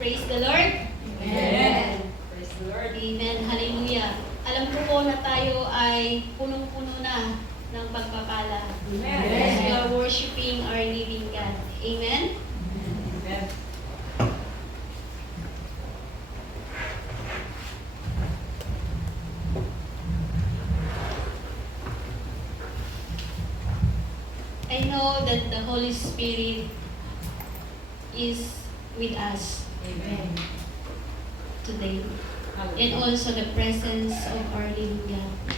Praise the Lord. Amen. Praise the Lord. Amen. Hallelujah. Alam ko po na tayo ay punong-puno na ng pagpapala. Amen. As we are worshiping our living God. Amen. Amen. I know that the Holy Spirit is with us Amen. today. And also the presence of our living God.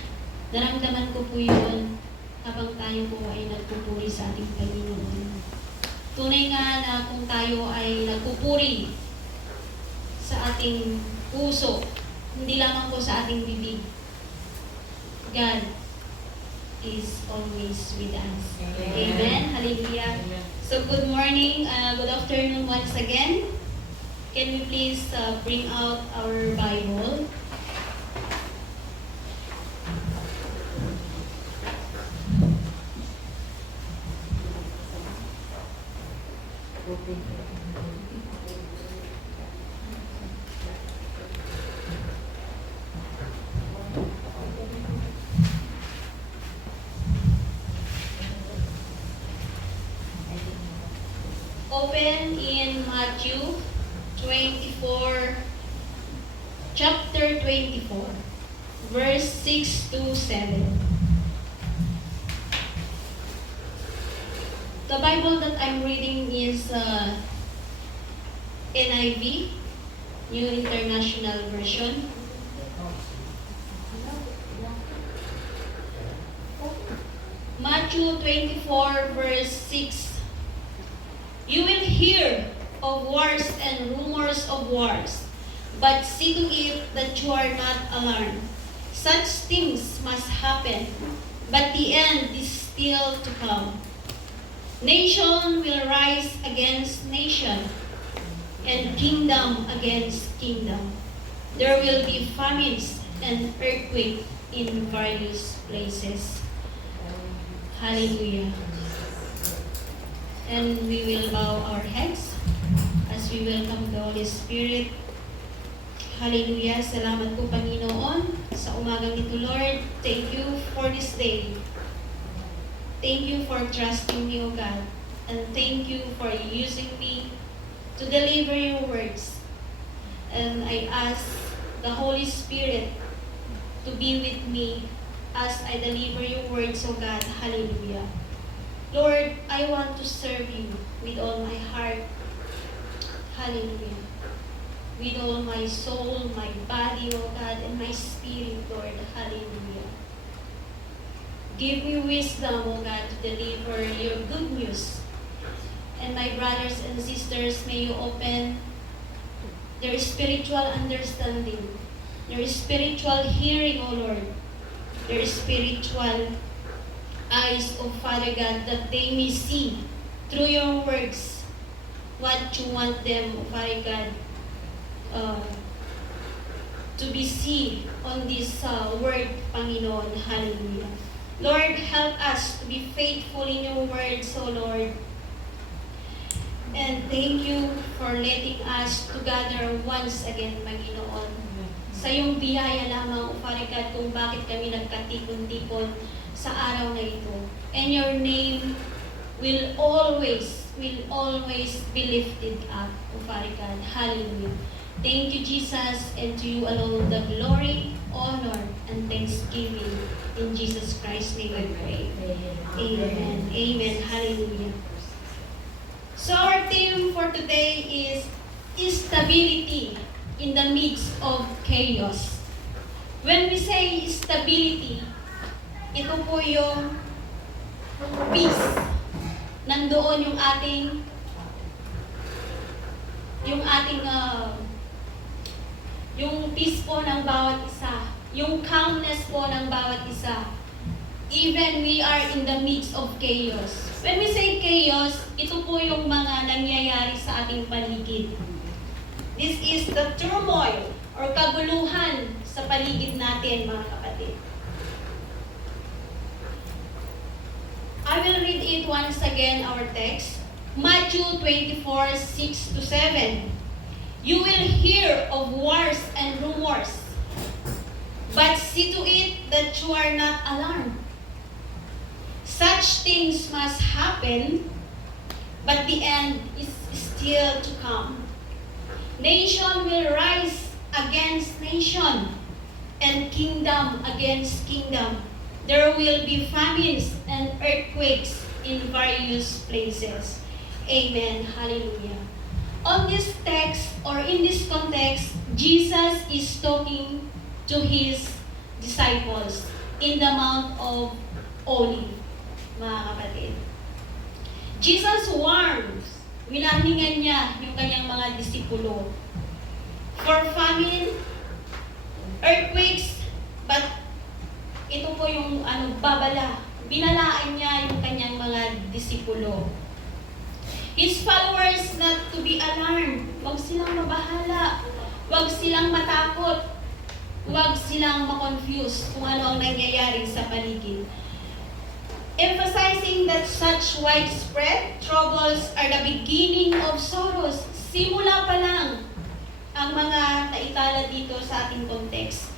Naramdaman ko po yun habang tayo po ay nagpupuri sa ating Panginoon. Tunay nga na kung tayo ay nagpupuri sa ating puso, hindi lamang po sa ating bibig, God is always with us. Amen. Amen. Hallelujah. Amen. So good morning, good afternoon once again. Can we please bring out our Bible? Open in Matthew 24, chapter 24, verse 6 to 7. The Bible that I'm reading is NIV, New International Version. Matthew 24, verse 6. You will hear of wars and rumors of wars, but see to it that you are not alarmed. Such things must happen, but the end is still to come. Nation will rise against nation, and kingdom against kingdom. There will be famines and earthquakes in various places. Hallelujah. And we will bow our heads as we welcome the Holy Spirit. Hallelujah. Salamat po, Panginoon, sa umagang ito, Lord. Thank you for this day. Thank you for trusting me, O God. And thank you for using me to deliver your words. And I ask the Holy Spirit to be with me as I deliver your words, O God. Hallelujah. Lord, I want to serve you with all my heart. Hallelujah. With all my soul, my body, O God, and my spirit, Lord. Hallelujah. Give me wisdom, O God, to deliver your good news. And my brothers and sisters, may you open their spiritual understanding, their spiritual hearing, O Lord, their spiritual eyes, O Father God, that they may see through your words what you want them, O Father God, to be seen on this word, Panginoon. Hallelujah. Lord, help us to be faithful in your words, O Lord. And thank you for letting us to gather once again, Panginoon. Sa iyong biyaya lamang, O Father God, kung bakit kami nagkatipon-tipon sa araw na ito. And your name will always be lifted up, O Father God. Hallelujah. Thank you, Jesus, and to you alone the glory, honor, and thanksgiving. In Jesus Christ's name I pray. Amen. Amen. Hallelujah. So our theme for today is stability in the midst of chaos. When we say stability, ito po yung peace. Nandoon yung ating yung peace po ng bawat isa. Yung calmness po ng bawat isa. Even we are in the midst of chaos. When we say chaos, ito po yung mga nangyayari sa ating paligid. This is the turmoil or kaguluhan sa paligid natin, mga kapatid. I will read it once again, our text. Matthew 24, 6 to 7. You of wars and rumors, but see to it that you are not alarmed. Such things must happen, but the end is still to come. Nation will rise against nation, and kingdom against kingdom. There will be famines and earthquakes in various places. Amen. Hallelujah. On this text, or in this context, Jesus is talking to his disciples in the Mount of Olives, mga kapatid. Jesus warns, winahingan niya yung kanyang mga disipulo for famine, earthquakes, but ito po yung babala. Binalaan niya yung kanyang mga disipulo. His followers not to be alarmed. Huwag silang mabahala. Huwag silang matakot. Huwag silang makonfuse kung ano ang nangyayari sa paligid. Emphasizing that such widespread troubles are the beginning of sorrows. Simula pa lang ang mga naitala dito sa ating context,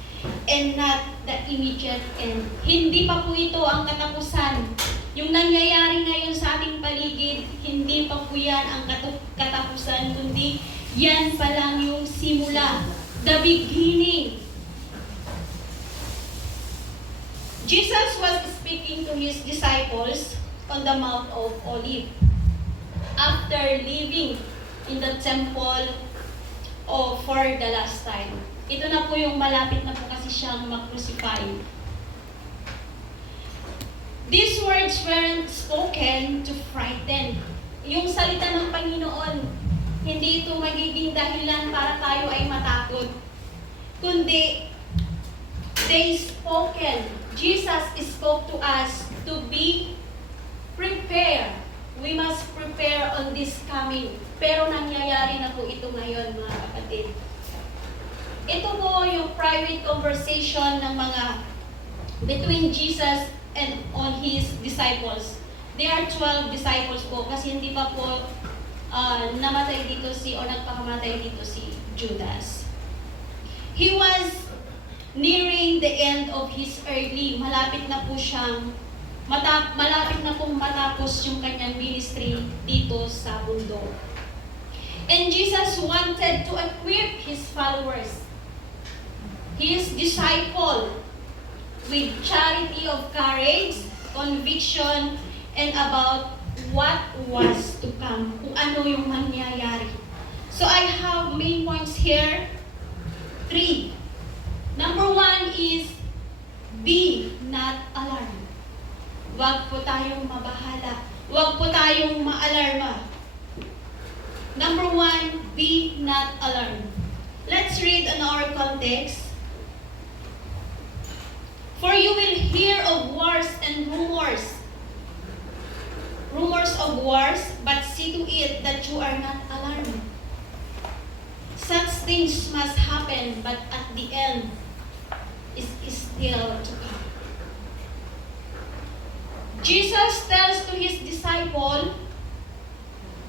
and not the immediate end. Hindi pa po ito ang katapusan. Yung nangyayari ngayon sa ating paligid, hindi pa po yan ang katapusan, kundi yan pa lang yung simula, the beginning. Jesus was speaking to his disciples on the Mount of Olives after leaving in the temple for the last time. Ito na po yung malapit na po kasi siyang mag-crucify. These words weren't spoken to frighten. Yung salita ng Panginoon, hindi ito magiging dahilan para tayo ay matakot. Kundi, Jesus spoke to us to be prepared. We must prepare on this coming. Pero nangyayari na po ito ngayon, mga kapatid. Ito po yung private conversation ng between Jesus and on his disciples. There are 12 disciples po kasi hindi pa po namatay dito nagpakamatay dito si Judas. He was nearing the end of his earthly. Malapit na pong matapos yung kanyang ministry dito sa mundo. And Jesus wanted to equip his followers, his disciple, with charity of courage, conviction, and about what was to come, kung ano yung mangyayari. So I have main points here, 3. Number 1 is, be not alarmed. Huwag po tayong mabahala. Huwag po tayong maalarma. Number 1, be not alarmed. Let's read in our context. For you will hear of wars and rumors. Rumors of wars, but see to it that you are not alarmed. Such things must happen, but at the end is still to come. Jesus tells to his disciple,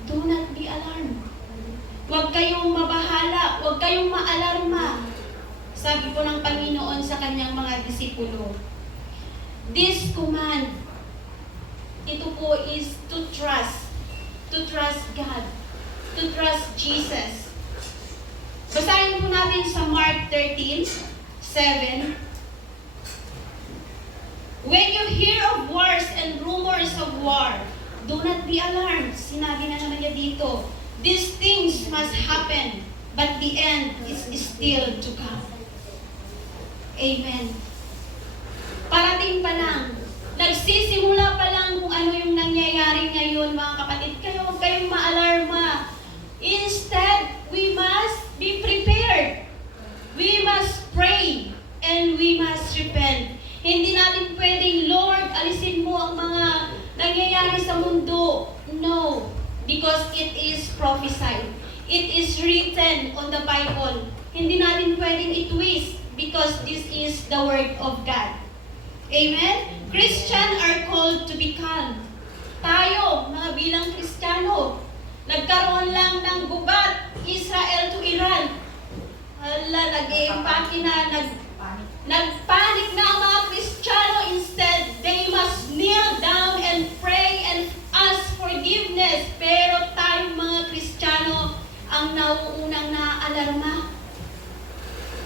do not be alarmed. Huwag kayong mabahala, huwag kayong maalarma. Sabi po ng Panginoon sa kanyang mga disipulo. This command, ito po is to trust God, to trust Jesus. Basahin po natin sa Mark 13:7. When you hear of wars and rumors of war, do not be alarmed. Sinabi na naman niya dito, these things must happen, but the end is still to come. Amen. Parating pa lang. Nagsisimula pa lang kung ano yung nangyayari ngayon, mga kapatid. Kaya huwag kayong maalarma. Instead, we must be prepared. We must pray and we must repent. Hindi natin pwedeng, Lord, alisin mo ang mga nangyayari sa mundo. No. Because it is prophesied. It is written on the Bible. Hindi natin pwedeng i-twist because this is the Word of God. Amen? Christians are called to be calm. Tayo, mga bilang Kristiyano, nagkaroon lang ng gubat, Israel to Iran. sila nag-iimpake na, nagpanik na ang mga Kristiyano. Instead, they must kneel down and pray and ask forgiveness. Pero tayong mga Kristiyano ang nauunang naaalarma.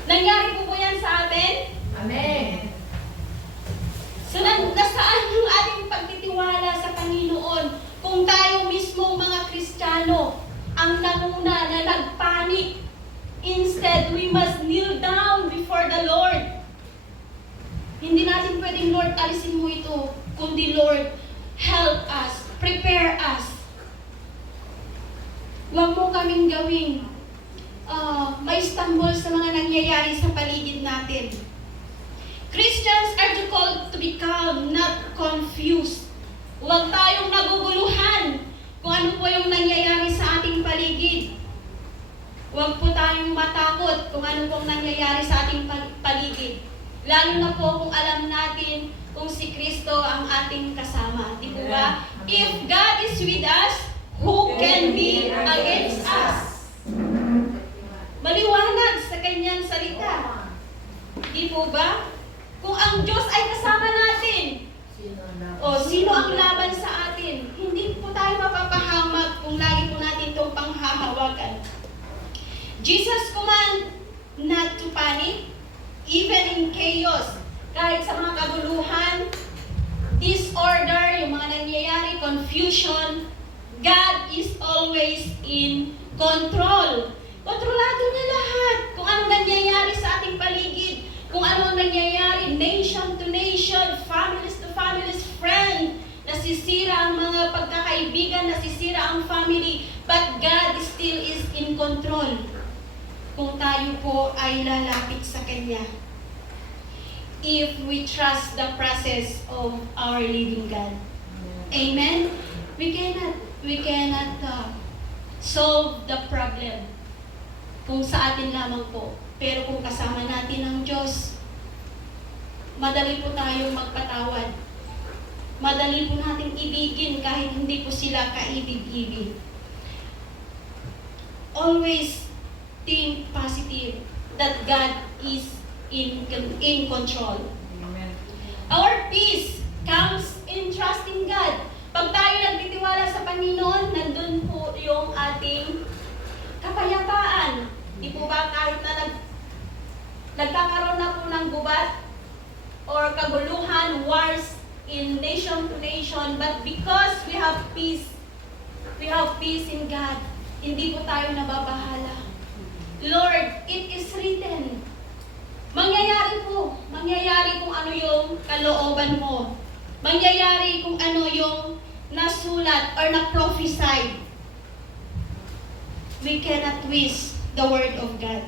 Nangyari po yan sa atin? Amen. So, nasaan yung ating pagtitiwala sa Panginoon kung tayo mismo mga Kristiyano ang nanguna na nagpanik? Instead, we must kneel down before the Lord. Hindi natin pwedeng, Lord, alisin mo ito, kundi, Lord, help us, prepare us. Huwag mo kaming gawing ma-stumble sa mga nangyayari sa paligid natin. Christians are called to be calm, not confused. Huwag tayong naguguluhan kung ano po yung nangyayari sa ating paligid. Huwag po tayong matakot kung ano pong nangyayari sa ating paligid. Lalo na po kung alam natin kung si Kristo ang ating kasama. Di po ba? If God is with us, who can be against us? Maliwanag sa kanyang salita. Di po ba? Kung ang Diyos ay kasama natin, o sino ang laban sa atin? Hindi po tayo mapapahamak kung lagi po natin itong panghahawakan. Jesus command not to panic, even in chaos. Kahit sa mga kaguluhan, disorder, yung mga nangyayari, confusion, God is always in control. Kontrolado niya lahat. Kung ano nangyayari sa ating paligid, kung ano nangyayari, nation to nation, families to families, friend, nasisira ang mga pagkakaibigan, nasisira ang family, but God still is in control. Kung tayo po ay lalapit sa Kanya. If we trust the process of our living God. Amen? We cannot solve the problem kung sa atin lamang po. Pero kung kasama natin ang Diyos, madali po tayong magpatawad. Madali po natin ibigin kahit hindi po sila kaibig-ibig. Always think positive that God is in control. Amen. Our peace comes in trusting God. Pag tayo nagtitiwala sa Panginoon, nandun po yung ating kapayapaan. Di po ba kahit na nagkakaroon na po ng gubat or kaguluhan, wars in nation to nation, but because we have peace in God, hindi po tayo nababahala. Lord, it is written. Mangyayari kung ano yung kalooban mo. Mangyayari kung ano yung nasulat or na-prophesy. We cannot twist the word of God.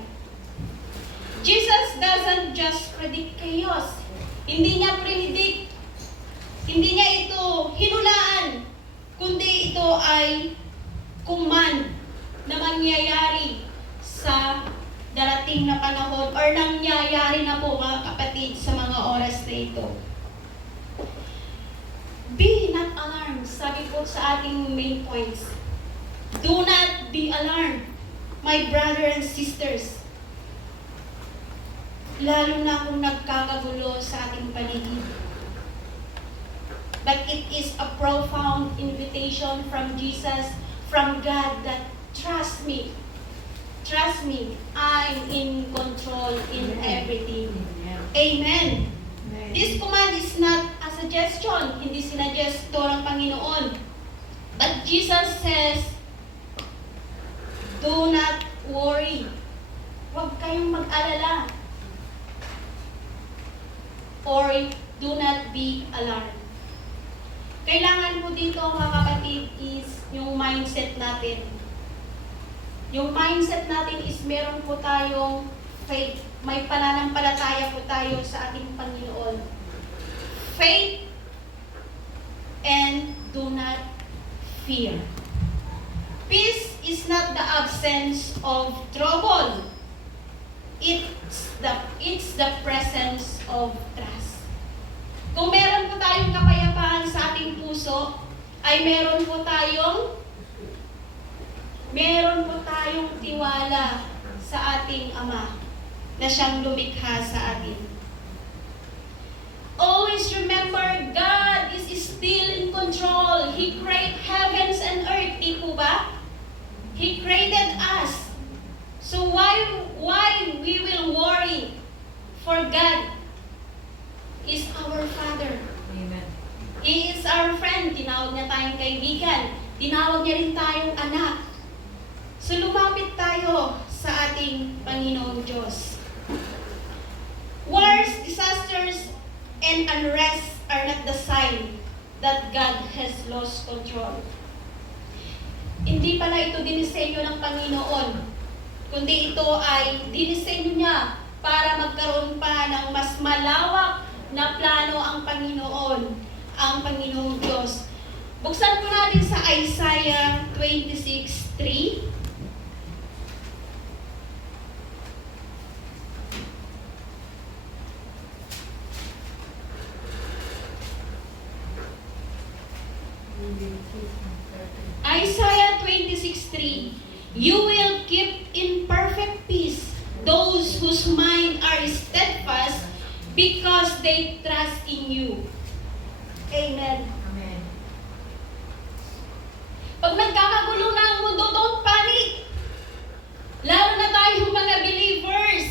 Jesus doesn't just predict chaos. Hindi niya predict. Hindi niya ito hinulaan. Kundi ito ay command na mangyayari sa darating na panahon or nangyayari na po mga kapatid sa mga oras na ito. Be not alarmed. Sabi po sa ating main points. Do not be alarmed, my brother and sisters. Lalo na kung nagkakagulo sa ating paligid. But it is a profound invitation from Jesus, from God, that trust me, I'm in control in everything. Amen. This command is not a suggestion, hindi sinadjust ito ng Panginoon. But Jesus says, do not worry. Huwag kayong mag-alala. Or do not be alarmed. Kailangan po dito mga kapatid is yung mindset natin. Yung mindset natin is meron po tayong faith. May pananampalataya po tayo sa ating Panginoon. Faith and do not fear. Peace is not the absence of trouble. It's the presence of trust. Kung meron po tayong kapayapaan sa ating puso, ay meron po tayong tiwala sa ating Ama. na siyang lumikha sa atin. Always remember, God is still in control. He created heavens and earth, di po ba? He created us. So why we will worry? For God is our Father. Amen. He is our friend. Tinawag niya tayong kaibigan. Tinawag niya rin tayong anak. So lumapit tayo sa ating Panginoong Diyos. Wars, disasters, and unrest are not the sign that God has lost control. Hindi pala ito dinisenyo ng Panginoon, kundi ito ay dinisenyo niya para magkaroon pa ng mas malawak na plano ang Panginoon, ang Panginoong Diyos. Buksan po natin sa Isaiah 26:3. Isaiah 26:3, you will keep in perfect peace those whose mind are steadfast because they trust in you. Amen. Amen. Pag nagkakagulo na ang mundo, don't panic. Lalo na tayong mga believers.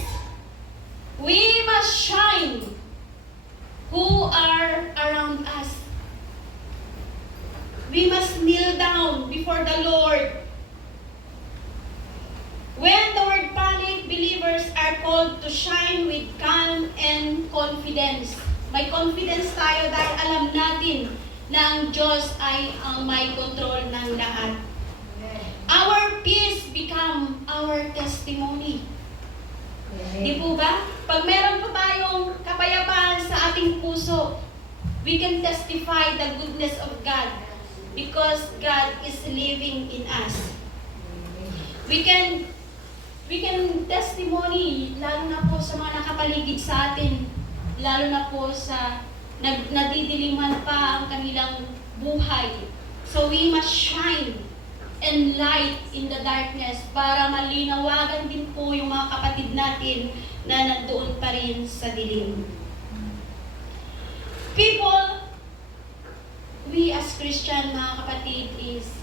We must shine who are around us. We must kneel down before the Lord. When the word panic, believers are called to shine with calm and confidence. May confidence tayo dahil alam natin na ang Diyos ay ang may control ng lahat. Our peace become our testimony. Di po ba? Pag meron po tayong kapayapaan sa ating puso, we can testify the goodness of God. Because God is living in us. We can testimony, lalo na po sa mga nakapaligid sa atin, lalo na po sa nadidiliman pa ang kanilang buhay. So we must shine and light in the darkness para malinawagan din po yung mga kapatid natin na nandoon pa rin sa dilim. We as Christian, mga kapatid, is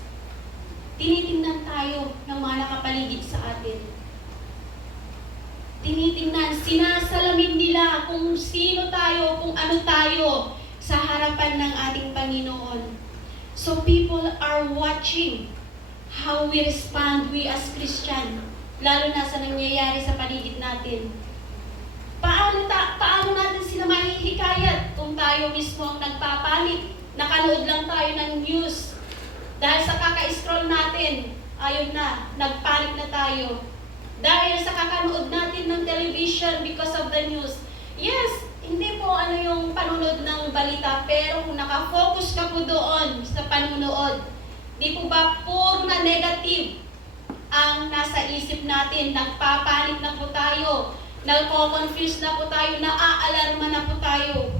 tinitingnan tayo ng mga nakapaligid sa atin. Tinitingnan, sinasalamin nila kung sino tayo, kung ano tayo sa harapan ng ating Panginoon. So people are watching how we respond, we as Christian, lalo na sa nangyayari sa paligid natin. Paano natin sila mahihikayat kung tayo mismo ang nagpapanik? Nakanood lang tayo ng news. Dahil sa kaka-scroll natin, ayun na, nagpanik na tayo. Dahil sa kakanood natin ng television because of the news. Yes, hindi po ano yung panunod ng balita, pero kung nakafocus ka po doon sa panunood, di po ba puro na negative ang nasa isip natin, nagpapanik na po tayo, nagko-confuse na po tayo, naaalarma na po tayo.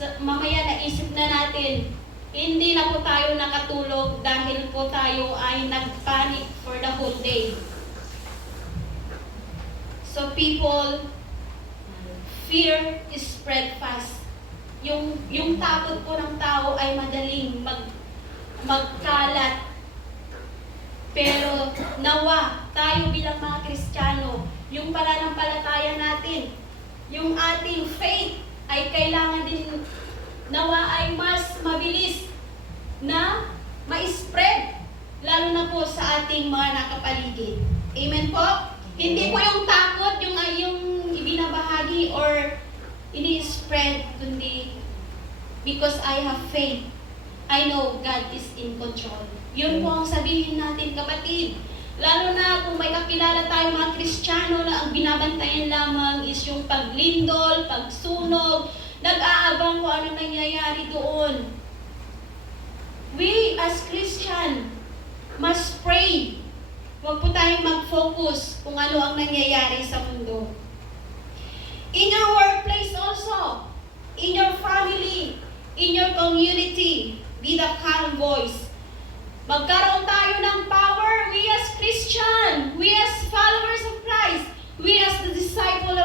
Mamaya naisip na natin, hindi na po tayo nakatulog dahil po tayo ay nagpanic for the whole day. So people, fear is spread fast. Yung takot po ng tao ay madaling magkalat. Pero nawa, tayo bilang mga Kristiyano, yung pananampalataya natin, yung ating faith, ay kailangan din nawa ay mas mabilis na ma-spread, lalo na po sa ating mga nakapaligid. Amen po? Hindi po yung takot, yung ibinabahagi or ini-spread, kundi because I have faith, I know God is in control. Yun po ang sabihin natin, kapatid. Lalo na kung may kakilala tayo mga Kristiyano na ang binabantayan lamang is yung paglindol, pagsunog, nag-aabang kung ano nangyayari doon. We as Christian must pray. Huwag po tayong mag-focus kung ano ang nangyayari sa mundo. In your workplace also, in your family, in your community, be the calm voice. Magkaroon tayo ng power, we as Christian, we as followers of Christ, we as the disciple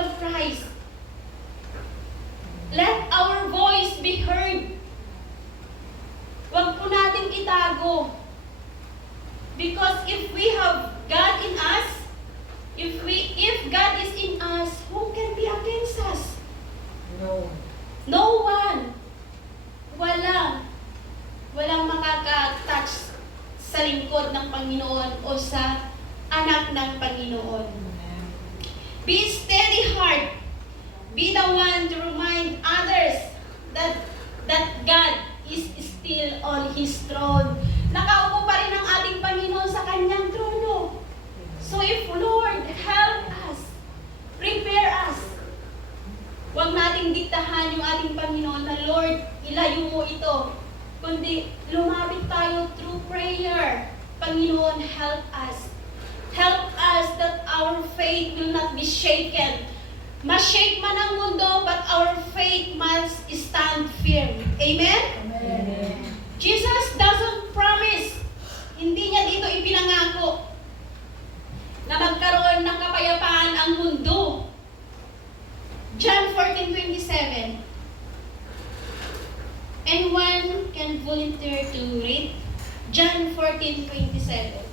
o sa anak ng Panginoon. Be steady heart. Be the one to remind others that God is still on His throne. Nakaupo pa rin ang ating Panginoon sa Kanyang trono. So if Lord, help us, prepare us, huwag nating diktahan yung ating Panginoon na Lord, ilayo mo ito. Kundi lumapit tayo through prayer. Panginoon, help us. Help us that our faith will not be shaken. Ma-shake man ang mundo, but our faith must stand firm. Amen? Amen. Jesus doesn't promise. Hindi niya dito ipinangako na magkaroon ng kapayapaan ang mundo. John 14:27. Anyone can volunteer to read? John 14:27.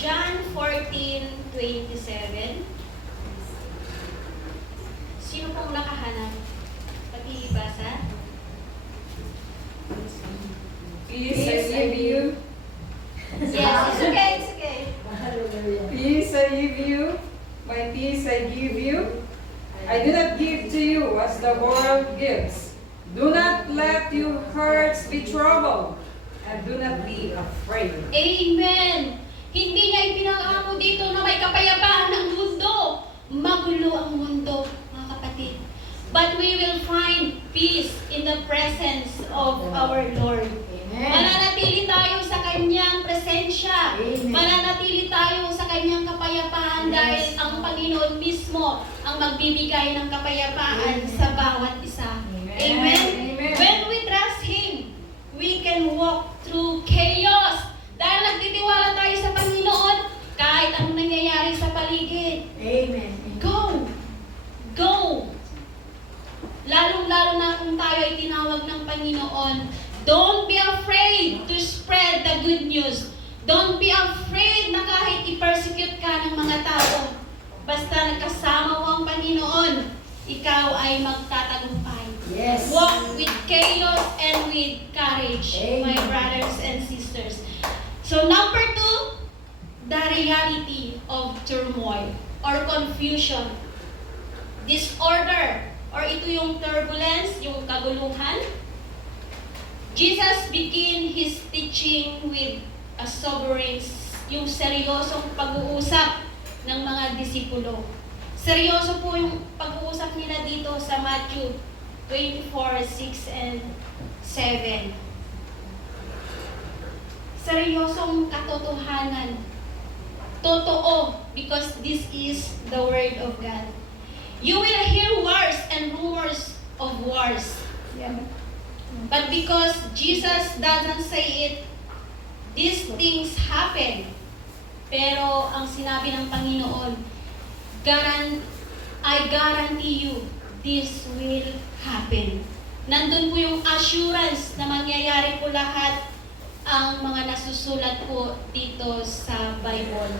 John 14:27. Sino pong nakahanap? Pag-ibasa? Peace I give you. Yes, it's okay, it's okay. Hallelujah. Peace I give you. My peace I give you. I do not give to you as the world gives. Do not let your hearts be troubled, and do not be afraid. Amen! Hindi niya ipinangako dito na may kapayapaan ang mundo. Magulo ang mundo, mga kapatid. But we will find peace in the presence of our Lord. Amen. Mananatili tayo sa Kanyang presensya. Amen. Mananatili tayo sa Kanyang kapayapaan Yes. dahil ang Panginoon mismo ang magbibigay ng kapayapaan Amen. sa bawat isa. Amen. Amen. Amen. When we trust Him, we can walk through chaos. Dahil nagtitiwala tayo sa Panginoon, kahit anong nangyayari sa paligid. Amen. Go! Go! Lalong-lalo na kung tayo ay tinawag ng Panginoon, don't be afraid to spread the good news. Don't be afraid na kahit i-persecute ka ng mga tao. Basta nagkasama mo ang Panginoon, ikaw ay magtatagumpay. Yes. Walk with chaos and with courage, my Amen. brothers and sisters. So number 2, the reality of turmoil or confusion. Disorder, or ito yung turbulence, yung kaguluhan. Jesus began His teaching with a sobering, yung seryosong pag-uusap ng mga disipulo. Seryoso po yung pag-uusap nila dito sa Matthew 24:6 and 7. Seryosong katotohanan. Totoo, because this is the Word of God. You will hear wars and rumors of wars. Yeah. But because Jesus doesn't say it, these things happen. Pero ang sinabi ng Panginoon, I guarantee you, this will happen. Nandun po yung assurance na mangyayari po lahat ang mga nasusulat po dito sa Bible.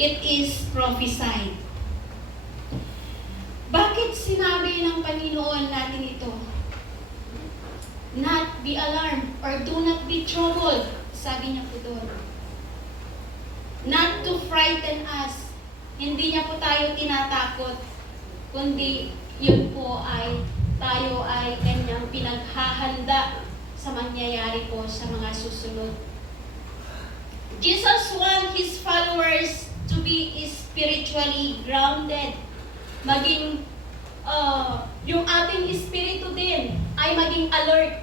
It is prophesied. Bakit sinabi ng Panginoon natin ito? Not be alarmed or do not be troubled. Sabi niya po doon. Not to frighten us. Hindi niya po tayo tinatakot. Kundi yun po ay tayo ay kanyang pinaghahanda sa mangyayari po sa mga susunod. Jesus wants His followers to be spiritually grounded. Maging yung ating espiritu din ay maging alert.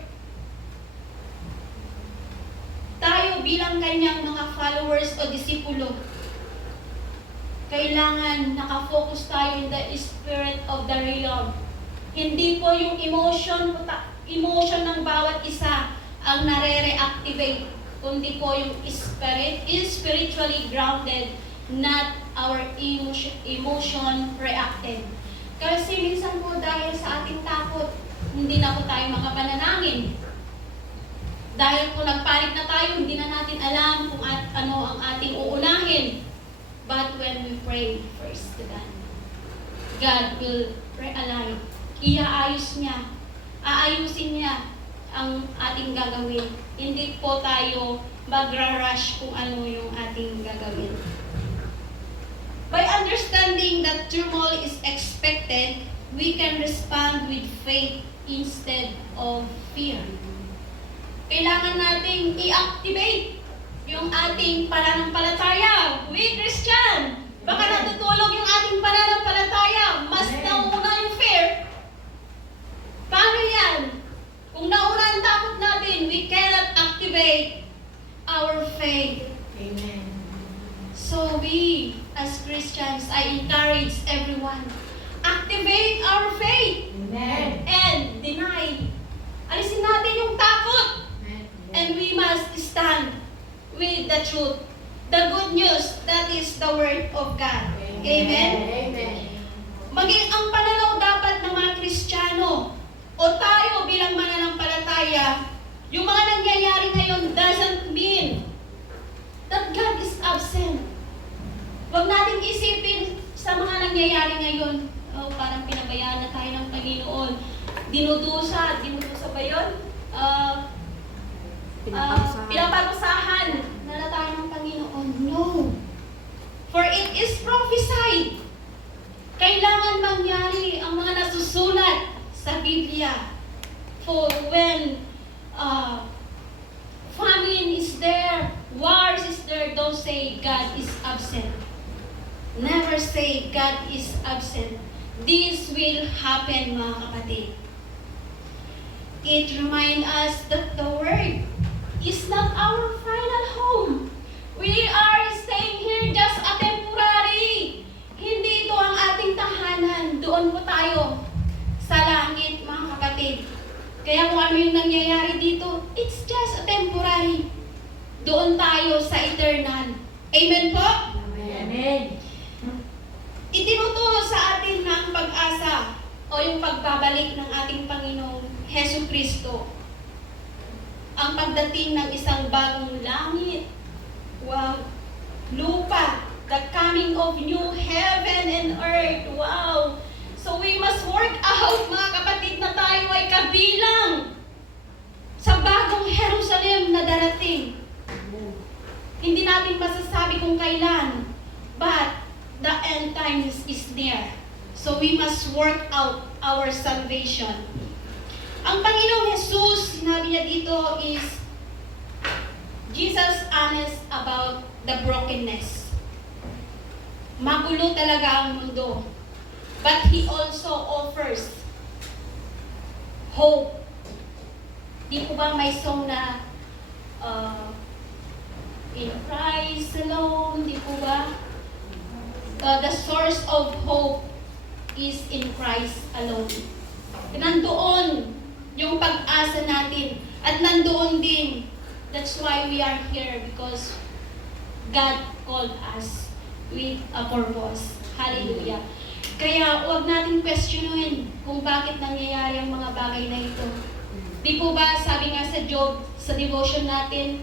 Tayo bilang kanyang mga followers o disipulo, kailangan nakafocus tayo in the spirit of the realm. Hindi po yung emotion ng bawat isa ang nare-reactivate, kundi po yung spirit is spiritually grounded, not our emotion reacted. Kasi minsan po dahil sa ating takot, hindi na po tayo makapanalangin. Dahil po nagpanik na tayo, hindi na natin alam kung ano ang ating uunahin. But when we pray first to God, God will realign. Iaayos niya. Aayusin niya ang ating gagawin. Hindi po tayo magra-rush kung ano yung ating gagawin. By understanding that turmoil is expected, we can respond with faith instead of fear. Kailangan nating i-activate yung ating pananampalataya. We Christian, baka natutulog yung ating pananampalataya. Mas nauna yung fear. Paano yan? Kung nauna ang takot natin, we cannot activate our faith. Amen. So we, as Christians, I encourage everyone, activate our faith Amen. and deny. Alisin natin yung takot. And we must stand with the truth. The good news, that is the word of God. Amen? Amen. Maging ang pananaw dapat ng mga Kristiyano o tayo bilang mananampalataya, yung mga nangyayari ngayon doesn't mean that God is absent. Huwag natin isipin sa mga nangyayari ngayon, oh, parang pinabayaan na tayo ng Panginoon. Dinudusa ba yun? Pinaparusahan na tayo ng Panginoon. No. For it is prophesied. Kailangan mangyari ang mga nasusulat sa Biblia. For when famine is there, wars is there, don't say God is absent. Never say God is absent. This will happen, mga kapatid. It reminds us that the Word is not our final home. We are staying here just a temporary. Hindi ito ang ating tahanan. Doon po tayo sa langit, mga kapatid. Kaya kung ano yung nangyayari dito, it's just a temporary. Doon tayo sa eternal. Amen po? Amen. Itinuturo sa atin na ang pag-asa o yung pagbabalik ng ating Panginoong Hesus Kristo. Ang pagdating ng isang bagong langit, wow, lupa, the coming of new heaven and earth, wow. So we must work out, mga kapatid, na tayo ay kabilang sa bagong Jerusalem na darating. Hindi natin masasabi kung kailan, but the end times is near. So we must work out our salvation. Ang Panginoong Jesus, sinabi niya dito is, Jesus honest about the brokenness. Magulo talaga ang mundo. But He also offers hope. Di po ba may song na in Christ alone, di po ba? The source of hope is in Christ alone. Nandoon yung pag-asa natin. At nandoon din. That's why we are here, because God called us with a purpose. Hallelujah. Kaya huwag natin questionin kung bakit nangyayari ang mga bagay na ito. Di po ba, sabi nga sa Job, sa devotion natin,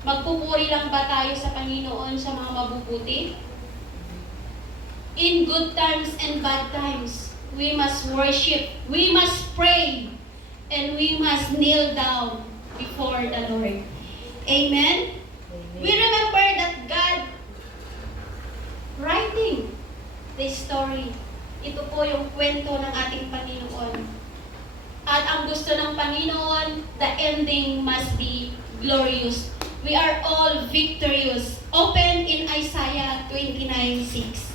magpupuri lang ba tayo sa Panginoon sa mga mabubuti? In good times and bad times, we must worship, we must pray, and we must kneel down before the Lord. Amen? We remember that God writing the story. Ito po yung kwento ng ating Panginoon. At ang gusto ng Panginoon, the ending must be glorious. We are all victorious. Open in Isaiah 29:6.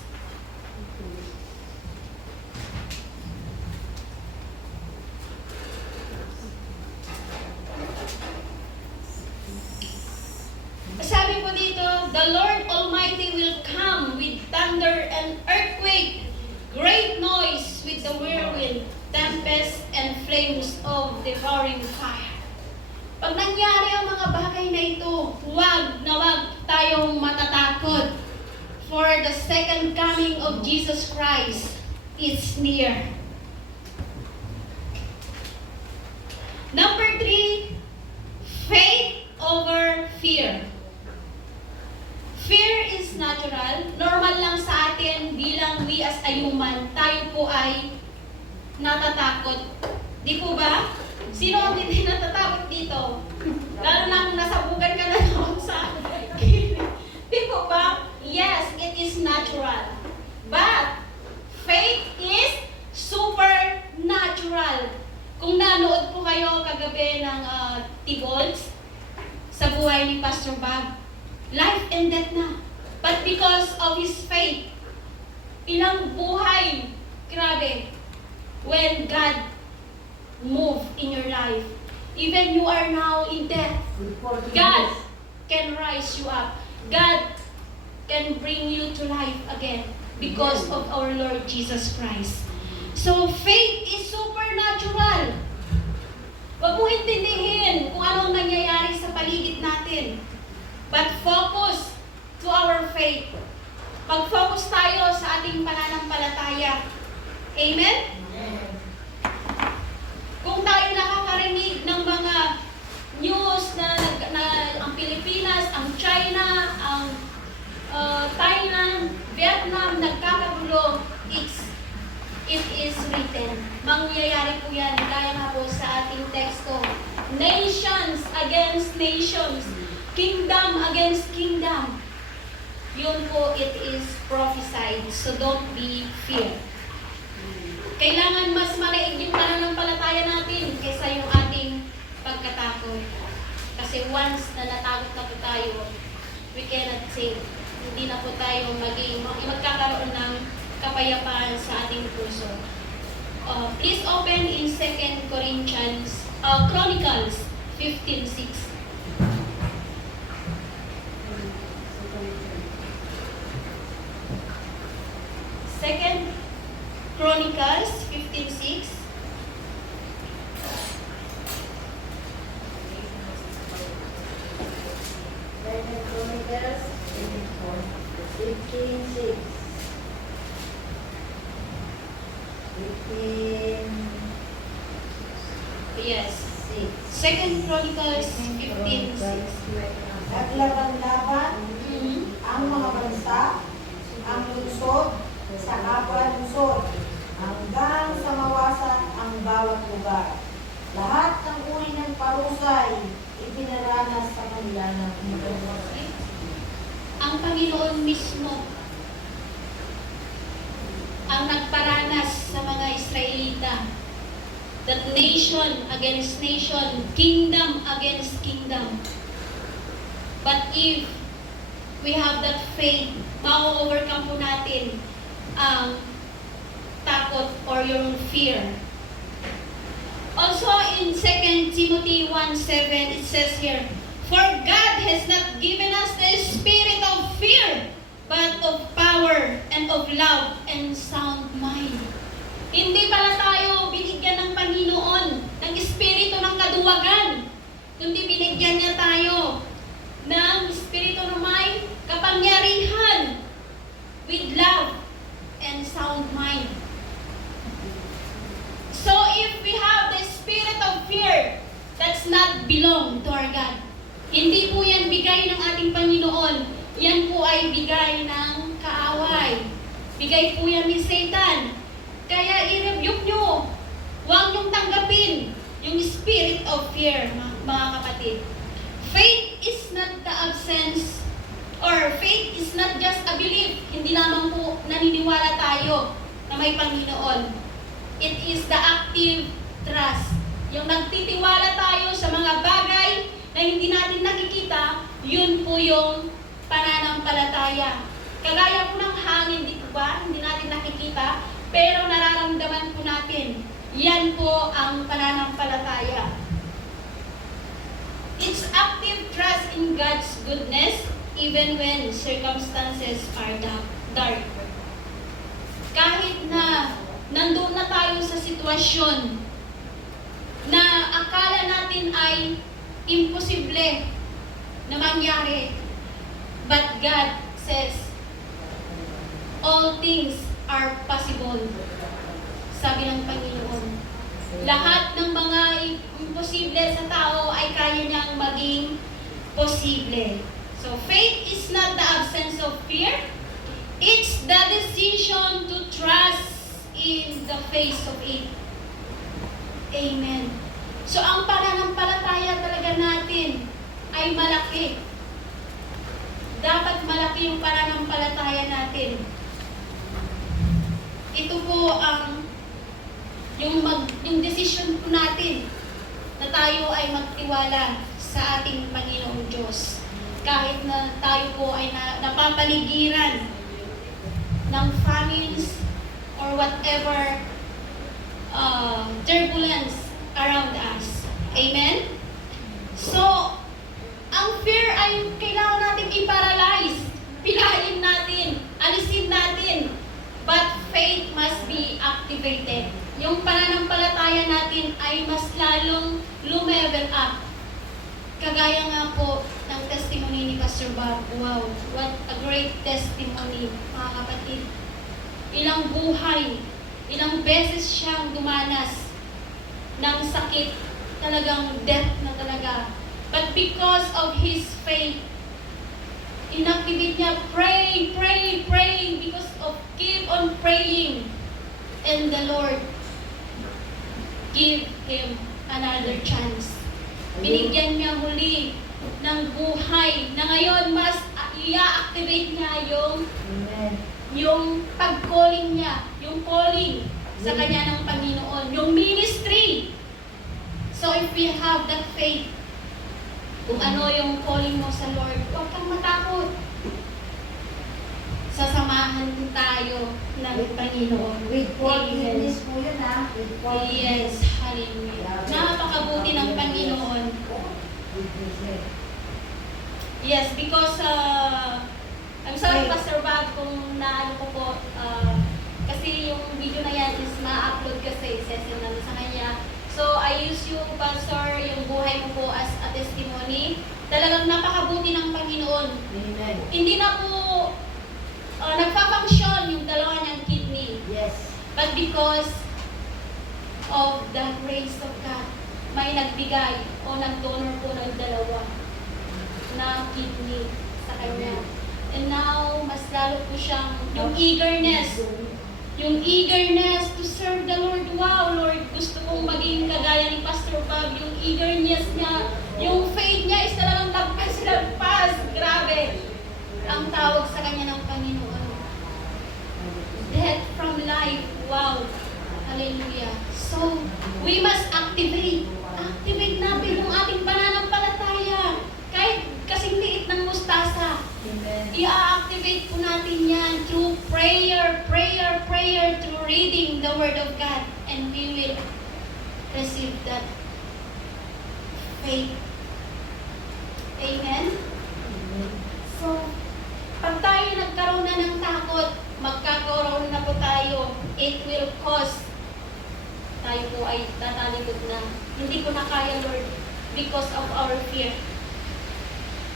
Sabi po dito, the Lord Almighty will come with thunder and earthquake, great noise with the whirlwind, tempest and flames of devouring fire. Pag nangyari ang mga bagay na ito, huwag tayong matatakot. For the second coming of Jesus Christ is near. Number 3, faith over fear. Fear is natural, naman, tayo po ay natatakot. Di po ba? Sino ang hindi natatakot dito? Lalo na kung nasabugan ka na doon sa di po ba? Yes, it is natural. But, faith is supernatural. Kung nanood po kayo kagabi ng T-Bolts sa buhay ni Pastor Bob, life and death na. But because of his faith, ilang buhay, grabe, when God moved in your life, even you are now in death, God can rise you up. God can bring you to life again because of our Lord Jesus Christ. So, faith is supernatural. Huwag mo intindihin kung ano ang nangyayari sa paligid natin. But focus to our faith. Pag-focus tayo sa ating pananampalataya. Amen? Kung tayo nakakarinig ng mga news na ang Pilipinas, ang China, ang Thailand, Vietnam, nagkakagulo, it is written. Mangyayari po yan, gaya nga po sa ating teksto. Nations against nations. Kingdom against kingdom. Yun po, it is prophesied. So don't be fear. Kailangan mas maliit yung pananampalataya natin kaysa yung ating pagkatakot. Kasi once na natakot na po tayo, we cannot say, hindi na po tayo magkakaroon ng kapayapaan sa ating puso. Please open in 2 Chronicles 15:6. Second Chronicles 15:6. Chronicles 15:6. 15:6. Yes. Second Chronicles 15:6. Naglaban-laban ang mga bansa, ang lungsod sa kapwa lungsod, hanggang sa mawasak ang bawat lugar. Lahat ng uri ng parusay ipinaranas sa kanila ng Panginoon. Ang Panginoon mismo ang nagparanas sa mga Israelita. That nation against nation, kingdom against kingdom. But if we have that faith, ma-overcome po natin ang takot or yung fear. Also in 2 Timothy 1:7, it says here, "For God has not given us the spirit of fear, but of power and of love and sound mind." Hindi pala tayo binigyan ng Panginoon ng espiritu ng kaduwagan, kundi binigyan niya tayo ng espiritu ng may kapangyarihan with love and sound mind. So if we have the spirit of fear, that's not belong to our God. Hindi po yan bigay ng ating Panginoon. Yan po ay bigay ng kaaway. Bigay po yan ni Satan. Kaya i-rebuke nyo. Huwag nyong tanggapin yung spirit of fear, mga kapatid. Faith is not the absence, or faith is not just a belief. Hindi lamang po naniniwala tayo na may Panginoon. It is the active trust. Yung nagtitiwala tayo sa mga bagay na hindi natin nakikita, yun po yung pananampalataya. Kagaya po ng hangin, di ba? Hindi natin nakikita, pero nararamdaman po natin. Yan po ang pananampalataya. It's active trust in God's goodness even when circumstances are dark. Kahit na nandun na tayo sa sitwasyon na akala natin ay imposible na mangyari, but God says, all things are possible. Sabi ng Panginoon, lahat ng mga imposible sa tao ay kaya niyang maging posible. So faith is not the absence of fear. It's the decision to trust in the face of it. Amen. So ang pananampalataya talaga natin ay malaki. Dapat malaki yung pananampalataya natin. Ito po ang yung decision po natin na tayo ay magtiwala sa ating Panginoong Diyos. Kahit na tayo po ay napapaligiran ng famines or whatever turbulence around us. Amen? So, ang fear ay kailangan natin i-paralyze. Pilahin natin. Alisin natin. But faith must be activated. Yung pananampalataya natin ay mas lalong lumevel up. Kagaya nga po ng testimony ni Pastor Bob. Wow, what a great testimony, mga kapatid. Ilang buhay, ilang beses siyang dumanas ng sakit, talagang death na talaga. But because of his faith, inactivate niya, pray, pray, pray, because of keep on praying. And the Lord give him another chance. Binigyan niya muli ng buhay na ngayon mas i-activate niya yung pag-calling niya, yung calling sa kanya ng Panginoon, yung ministry. So if we have that faith, kung ano yung calling mo sa Lord, huwag kang matakot. Sasamahan tayo ng Panginoon. With forgiveness po yun ha. With forgiveness. Yes, hallelujah. Napakabuti ng Panginoon. Yes, because I'm sorry, Pastor Bob, kung naano ko po, kasi yung video na yan is ma-upload kasi, session na sa kanya. So, I use you, Pastor, yung buhay mo po as a testimony. Talagang napakabuti ng Panginoon. Amen. Hindi na po nagpa-function yung dalawa niyang kidney. Yes. But because of the grace of God, may nagbigay o nag-donor po ng dalawa na kidney sa kanya. And now, mas lalo po siyang, yung eagerness to serve the Lord. Wow, Lord, gusto kong maging kagaya ni Pastor Bob, yung eagerness niya, yung faith niya is talagang lagpas. Grabe. Ang tawag sa kanya ng Panginoon. Death from life. Wow. Hallelujah. So, we must activate. Activate natin yung ating pananampalataya. Kahit kasing liit ng mustasa. I-activate po natin yan through prayer, through reading the Word of God. And we will receive that faith. Amen? So, pag tayo nagkaroon na ng takot, magkakaroon na po tayo, it will cause tayo po ay tatalikod na. Hindi ko na kaya, Lord, because of our fear.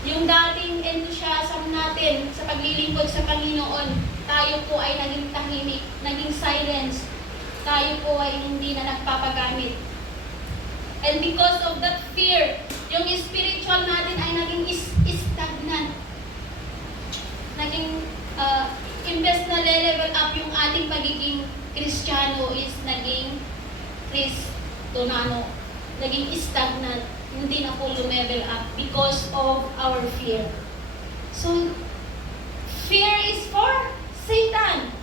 Yung dating enthusiasm natin sa paglilingkod sa Panginoon, tayo po ay naging tahimik, naging silence. Tayo po ay hindi na nagpapagamit. And because of that fear, yung spiritual natin ay naging stagnant. Naging, imbes na level up yung ating pagiging Kristiyano is naging Kristonano. Naging stagnant. Hindi na po lumevel up because of our fear. So, fear is for Satan.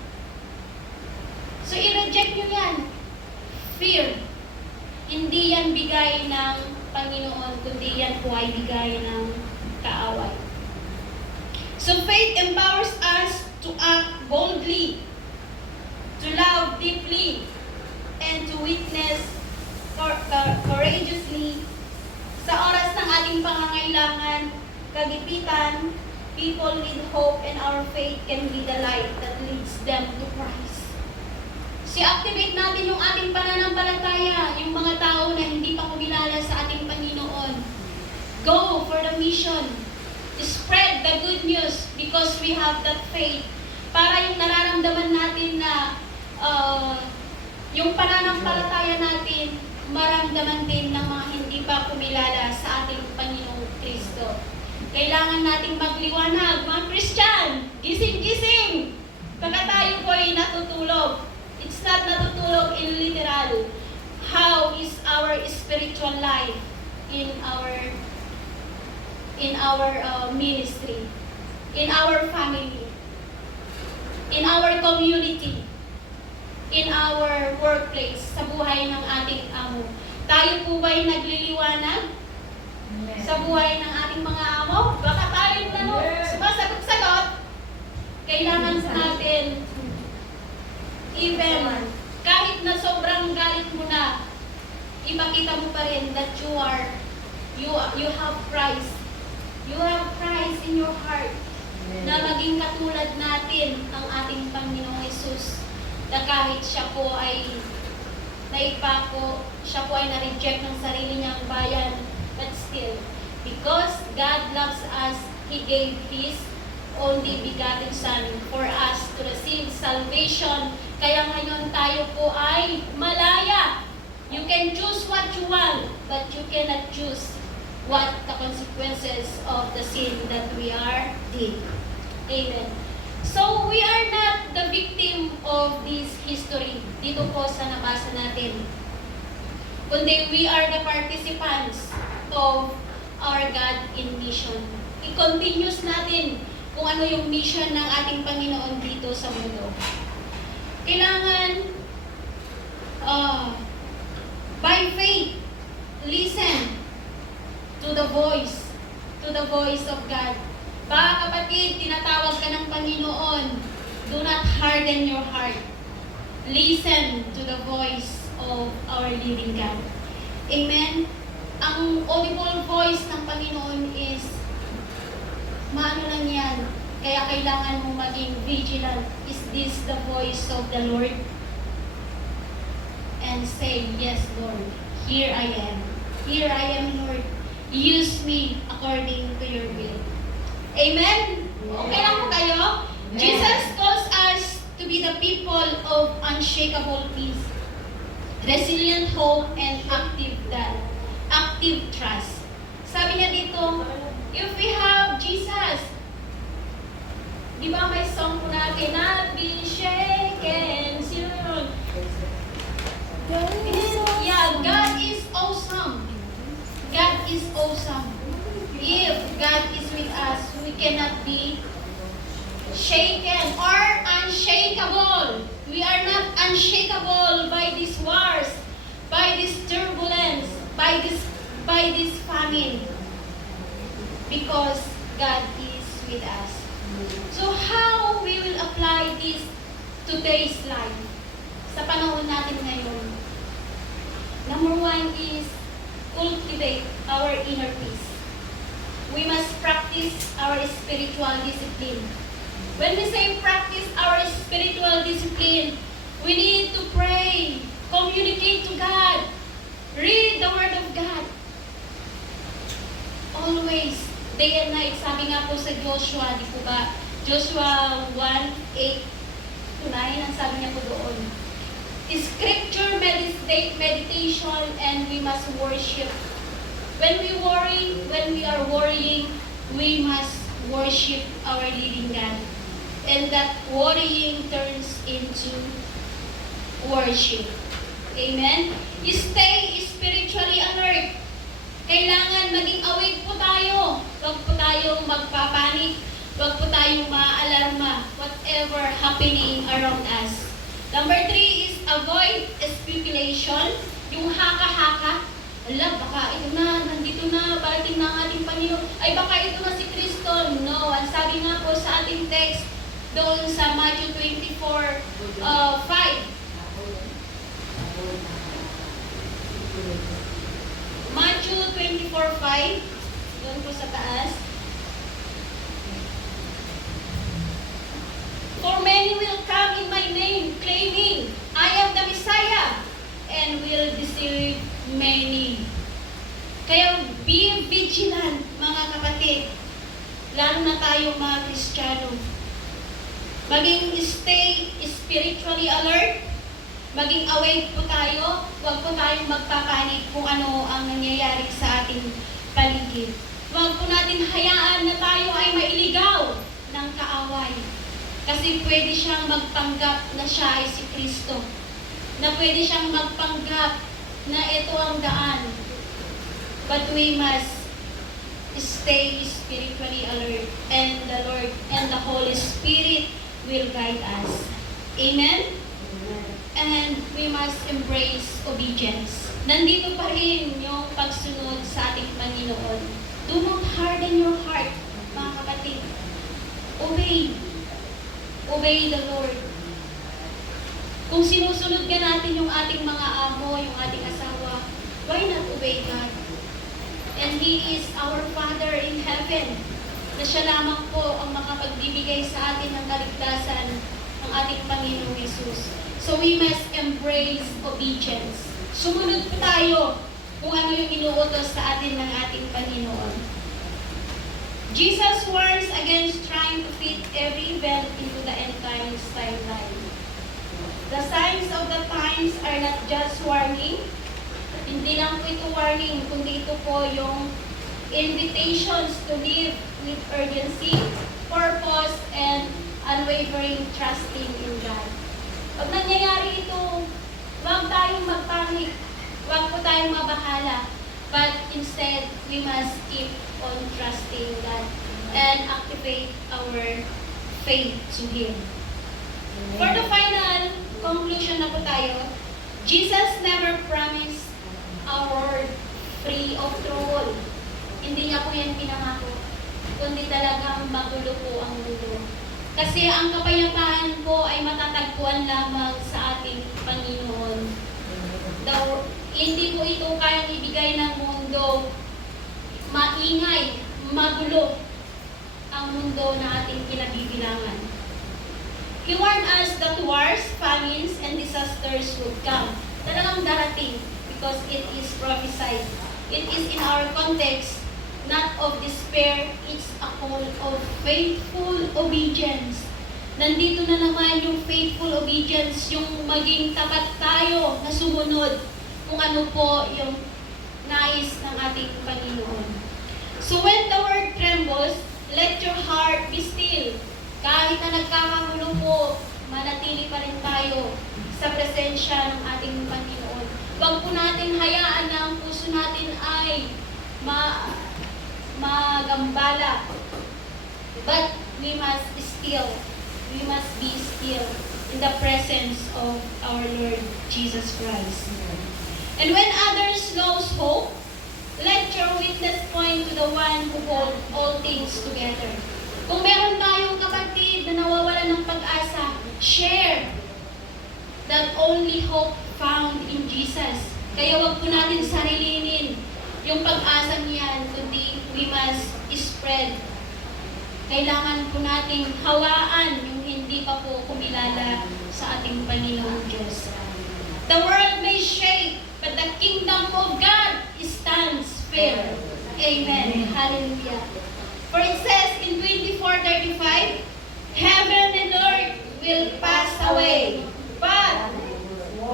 So, i-reject nyo yan. Fear. Hindi yan bigay ng Panginoon, kundi yan po ay bigay ng kaaway. So, faith empowers us to act boldly, to love deeply, and to witness courageously. Sa oras ng ating pangangailangan, kagipitan, people with hope and our faith can be the light that leads them to Christ. So, activate natin yung ating pananampalataya, yung mga tao na hindi pa kumilala sa ating Panginoon. Go for the mission. Spread the good news because we have that faith. Para yung nararamdaman natin na yung pananampalataya natin, maramdaman din ng mga hindi pa kumilala sa ating Panginoong Kristo. Kailangan nating magliwanag, mga Christian, gising-gising! Pagka tayo po ay natutulog, It's not natutulog in literal. How is our spiritual life in our ministry, in our family, in our community, in our workplace, sa buhay ng ating amo? Tayo po ba'y nagliliwanag sa buhay ng ating mga amo? Baka tayo sumasagot-sagot. Kailangan natin, even kahit na sobrang galit mo na, ipakita mo pa rin that you have Christ. You have Christ in your heart. Na maging katulad natin ang ating Panginoong Hesus. Na kahit siya po ay naipako, siya po ay na-reject ng sarili niyang bayan. But still, because God loves us, He gave His only begotten Son for us to receive salvation. Kaya ngayon tayo po ay malaya. You can choose what you want, but you cannot choose what the consequences of the sin that we are did. Amen. So, we are not the victim of this history. Dito po sa nabasa natin. Kundi we are the participants of our God in mission. I-continuous natin kung ano yung mission ng ating Panginoon dito sa mundo. Kailangan, by faith, listen to the voice of God. Baka kapatid, tinatawag ka ng Panginoon, do not harden your heart. Listen to the voice of our living God. Amen? Ang audible voice ng Panginoon is, maano lang yan, kaya kailangan mo maging vigilant. Is this the voice of the Lord? And say, yes, Lord, here I am. Here I am, Lord. Use me according to your will. Amen? Okay lang po kayo? Jesus calls us to be the people of unshakable peace, resilient hope, and active trust. Sabi niya dito, if we have Jesus, di ba may song po natin, not be shaken, sino yun? Yeah, God is awesome. God is awesome. If God is with us, we cannot be shaken or unshakable. We are not unshakable by these wars, by this turbulence, by this famine, because God is with us. So how we will apply this today's life sa panahon natin ngayon? Number one is cultivate our inner peace. We must practice our spiritual discipline. When we say practice our spiritual discipline, we need to pray, communicate to God, read the Word of God. Always, day and night. Sabi nga po sa Joshua, di po ba? Joshua 1:8-9, ang sabi niya po doon. Scripture meditation, and we must worship. When we are worrying, we must worship our living God. And that worrying turns into worship. Amen? Stay spiritually alert. Kailangan maging awake po tayo. Huwag po tayong magpapanik. Huwag po tayong maaalarma. Whatever happening around us. Number 3 is avoid speculation. Yung haka-haka. Ala, baka ito na, nandito na, parating na ang ating Panginoon. Ay, baka ito na si Kristo. No, ang sabi nga po sa ating text, doon sa Matthew 24:5. Matthew 24:5, doon po sa taas. For many will come in my name, claiming, I am the Messiah, and will deceive many. Kaya be vigilant, mga kapatid. Lalo na tayong mga Kristiyano. Maging stay spiritually alert. Maging awake po tayo. Huwag po tayong magpapanik kung ano ang nangyayari sa ating paligid. Huwag po natin hayaan na tayo ay mailigaw ng kaaway. Kasi pwede siyang magpanggap na siya ay si Kristo. Na pwede siyang magpanggap na ito ang daan. But we must stay spiritually alert, and the Lord and the Holy Spirit will guide us. Amen? And we must embrace obedience. Nandito pa rin yung pagsunod sa ating Panginoon. Do not harden your heart, mga kapatid. Obey. Obey the Lord. Kung sinusunod ka natin yung ating mga amo, yung ating asawa, why not obey God? And He is our Father in heaven, na siya lamang po ang makapagbibigay sa atin ng kaligtasan ng ating Panginoong Yesus. So we must embrace obedience. Sumunod po tayo kung ano yung inuutos sa atin ng ating Panginoon. Jesus warns against trying to fit every event into the end times timeline. The signs of the times are not just warning. Hindi lang po ito warning, kundi ito po yung invitations to live with urgency, purpose, and unwavering trusting in God. Pag nangyayari ito, huwag tayong magpanik, huwag po tayong mabahala, but instead, we must keep on trusting God and activate our faith to Him. For the final conclusion na po tayo, Jesus never promised a world free of trouble. Hindi niya po yan pinangako, kundi talagang magulo po ang mundo. Kasi ang kapayapaan po ay matatagpuan lamang sa ating Panginoon. Hindi po ito kayang ibigay ng mundo. Maingay, magulo ang mundo na ating kinabibilangan. He warned us that wars, famines, and disasters would come. Talagang darating because it is prophesied. It is in our context, not of despair, it's a call of faithful obedience. Nandito na naman yung faithful obedience, yung maging tapat tayo na sumunod kung ano po yung nais ng ating Panginoon. So when the word trembles, let your heart be still. Kahit na nagkakagulo po, manatili pa rin tayo sa presensya ng ating Panginoon. Huwag po natin hayaan na ang puso natin ay magambala. But we must be still in the presence of our Lord Jesus Christ. And when others lose hope, let your witness point to the one who holds all things together. Kung meron tayong kapatid na nawawalan ng pag-asa, share that only hope found in Jesus. Kaya wag po natin sarilinin yung pag-asa niyan, kundi we must spread. Kailangan po nating hawaan yung hindi pa po kumilala sa ating Panginoong Diyos. The world may shake, but the kingdom of God stands firm. Amen. Hallelujah. For it says in 24:35, heaven and earth will pass away, but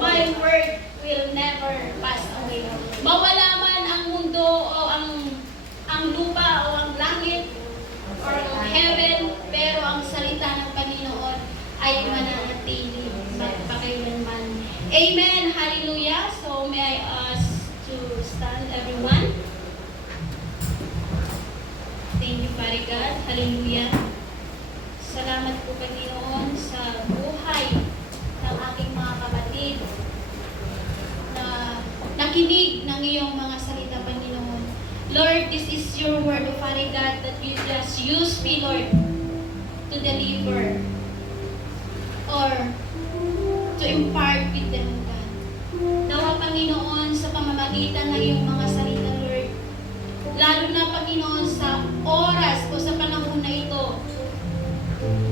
my word will never pass away. Mawala man ang mundo o ang lupa o ang langit or ang heaven, pero ang salita ng Panginoon ay mananatili magpakailanman. Amen. Hallelujah. So may I ask to stand, everyone? Thank you, Father God. Hallelujah. Salamat po, Panginoon, sa buhay ng aking mga kapatid na nakinig ng iyong mga salita, Panginoon. Lord, this is your word, Father God, that you just use me, Lord, to deliver or to impart with them, God. Nawa, Panginoon, sa pamamagitan ng iyong mga salita, Lord, lalo na, Panginoon, sa oras o sa panahon na ito,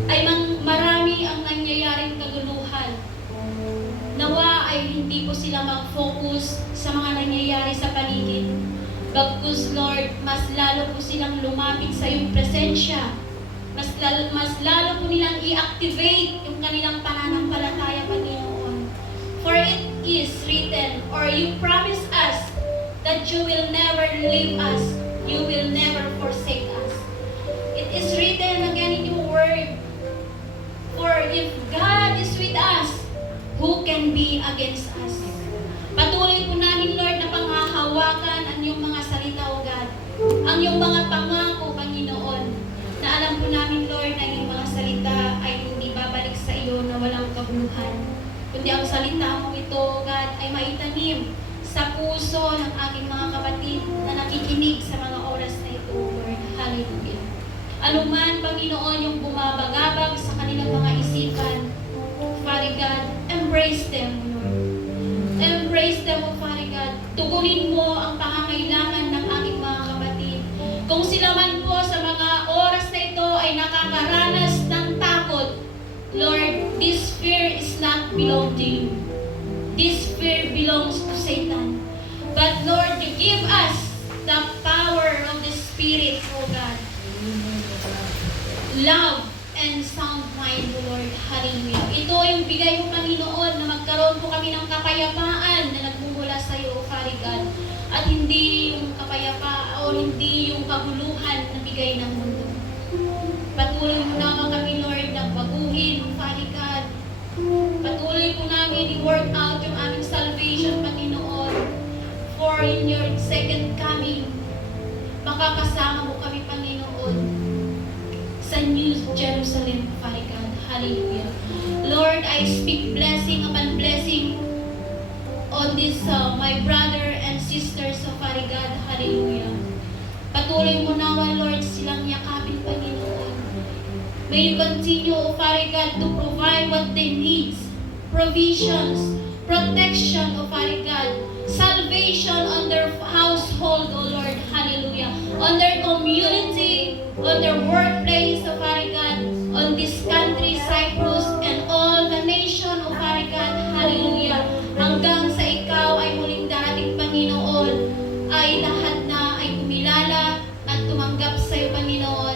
ay marami ang nangyayaring kaguluhan. Nawa ay hindi po sila mag-focus sa mga nangyayari sa paligid. Bagkus, Lord, mas lalo po silang lumapit sa iyong presensya. Mas lalo po nilang i-activate yung kanilang pananampalataya, Panginoon. For it is written, or you promise us, that you will never leave us, you will never forsake us. It is written again in your word, for For if God is with us, who can be against us? Patuloy po namin, Lord, na panghahawakan ang iyong mga salita, O God. Ang iyong mga pangako, Panginoon. Na alam po namin, Lord, na iyong mga salita ay hindi babalik sa iyo na walang kabuluhan. Kundi ang salita mo ito, O God, ay maitanim sa puso ng aking mga kapatid na nakikinig sa mga oras na ito, Lord. Hallelujah. Anuman, Panginoon, yung bumabagabag sa kanilang mga isipan, Father God, embrace them, Lord. Embrace them, O Father God. Tugunin mo ang pangangailangan ng aking mga kapatid. Kung sila man po sa mga oras na ito ay nakakaranas ng takot, Lord, this fear is not belong to you. This fear belongs to Satan. But Lord, you give us the power of the Spirit, O God. Love and sound mind, O Lord. Hallelujah. Ito yung bigay mo, Panginoon, na magkaroon po kami ng kapayapaan na nagmumula sa iyo, O Father God. At hindi yung kapayapaan o hindi yung kaguluhan na bigay ng mundo. Patuloy mo naman kami, Lord, na baguhin, O Father God. Patuloy po namin i-work out yung aming salvation, Panginoon. For in your second coming, makakasama mo kami, Panginoon, sa New Jerusalem, Father God. Hallelujah. Lord, I speak blessing upon blessing on this, my brother and sisters, Father God. Hallelujah. Patuloy mo naman, Lord, silang yakapin, Panginoon. May you continue, O Father God, to provide what they need. Provisions, protection, O Father God. Salvation on their household, O Lord. Hallelujah. On their community, on their workplace, O Father God. On this country, Cyprus, and all the nation, O Father God. Hallelujah. Hanggang sa ikaw ay muling darating, Panginoon, ay lahat na ay kumilala at tumanggap sa iyo, Panginoon.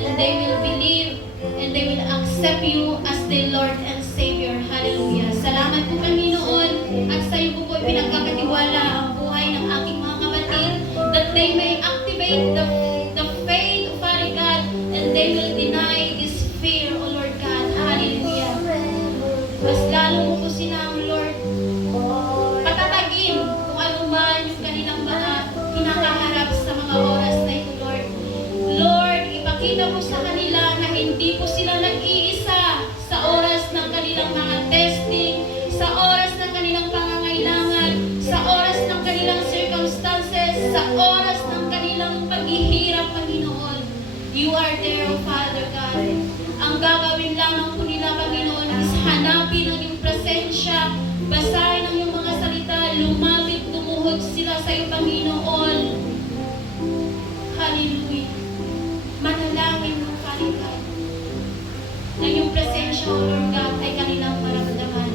And they will believe and they will accept you as their Lord and Savior. Hallelujah. Salamat po, Panginoon, at sa iyo po pinagkakatiwala ang buhay ng aking mga kapatid, that they may activate the faith, Father God, and they will deny this fear, O Lord God. Hallelujah. Mas lalo mo po silang, Lord, patatagin kung ano man yung kanilang mga kinakaharap sa mga oras na ito, Lord. Lord, ipakita mo sa kanila na hindi po sila nag-iisa sa oras ng kanilang mga testing, sa oras ng kanilang pangangailangan, sa oras ng kanilang circumstances, sa oras ng kanilang paghihirap, Panginoon. You are there, O Father God. Ang gagawin lamang po nila, Panginoon, is hanapin ang iyong presensya, basahin ang iyong mga salita, lumapit, tumuhod sila sa iyo, Panginoon. Hallelujah. Manalangin mo, Father God, na iyong presensya, O Lord God, ay kanilang maramdaman.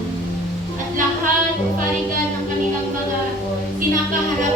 At lahat, O Father God, ng kanilang mga kinakaharap